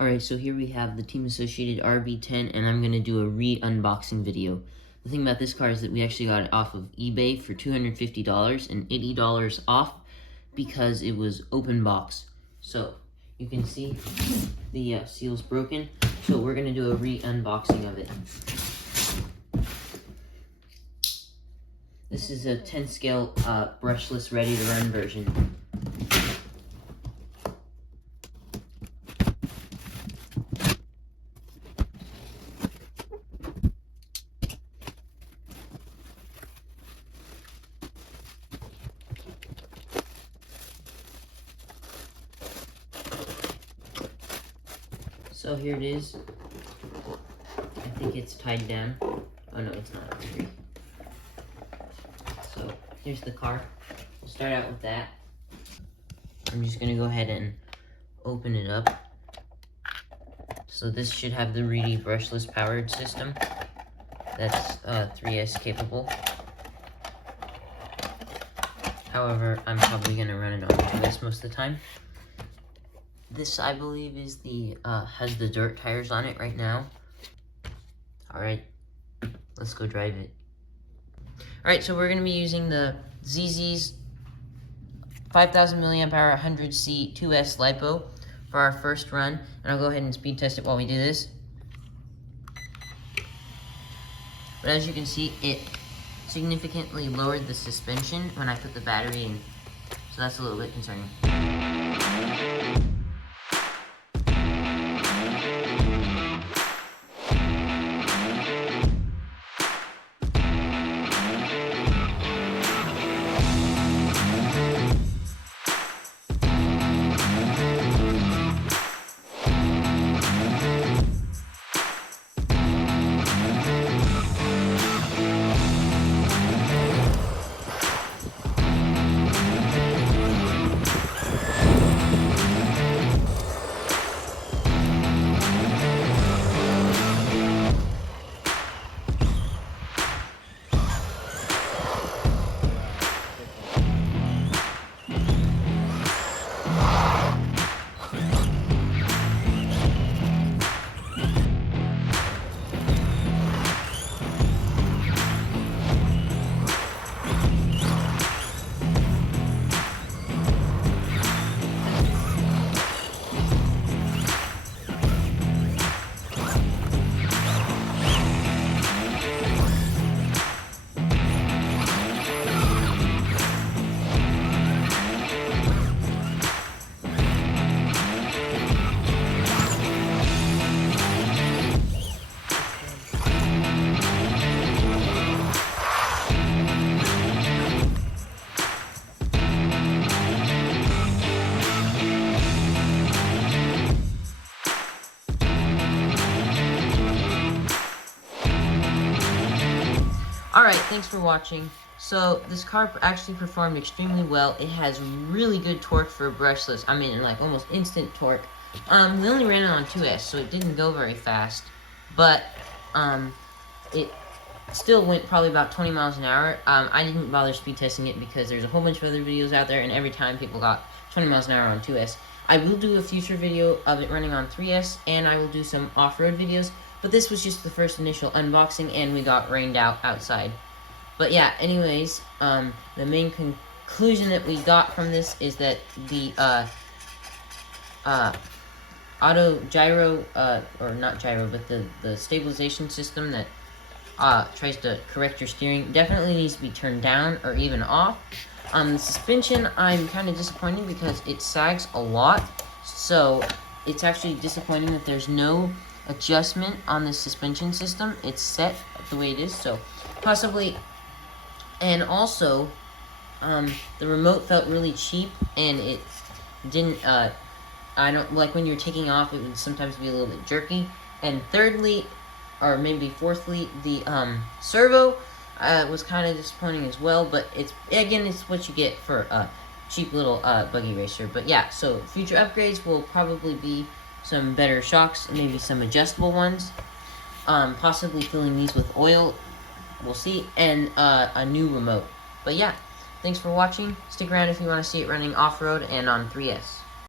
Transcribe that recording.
Alright, so here we have the team associated RB10, and I'm going to do a re-unboxing video. The thing about this car is that we actually got it off of eBay for $250 and $80 off because it was open box. So, you can see the seal's broken, so we're going to do a re-unboxing of it. This is a 10 scale brushless ready to run version. So here it is. I think it's tied down. Oh no, it's not. So here's the car. We'll start out with that. I'm just gonna go ahead and open it up. So this should have the Reedy brushless powered system. That's 3S capable. However, I'm probably gonna run it on 2S most of the time. This, I believe, is the, has the dirt tires on it right now. Alright, let's go drive it. Alright, so we're going to be using the ZZ's 5000 milliamp hour 100C 2S LiPo for our first run. And I'll go ahead and speed test it while we do this. But as you can see, it significantly lowered the suspension when I put the battery in. So that's a little bit concerning. Alright, thanks for watching. So, this car actually performed extremely well. It has really good torque for a brushless. I mean, like, almost instant torque. We only ran it on 2S, so it didn't go very fast. But, it still went probably about 20 miles an hour. I didn't bother speed testing it because there's a whole bunch of other videos out there, and every time people got 20 miles an hour on 2S. I will do a future video of it running on 3S, and I will do some off-road videos. But this was just the first initial unboxing, and we got rained out outside. But yeah, anyways, the main conclusion that we got from this is that the auto gyro, or not gyro, but the stabilization system that tries to correct your steering definitely needs to be turned down or even off. The suspension, I'm kind of disappointed because it sags a lot, so it's actually disappointing that there's no adjustment on the suspension system. It's set the way it is, so possibly. And also, the remote felt really cheap, and it didn't, I don't, like when you're taking off, it would sometimes be a little bit jerky. And thirdly, or maybe fourthly, the servo was kind of disappointing as well, but it's what you get for a cheap little buggy racer. But yeah, so future upgrades will probably be some better shocks, maybe some adjustable ones, possibly filling these with oil, we'll see, and a new remote. But yeah, thanks for watching. Stick around if you want to see it running off-road and on 3S.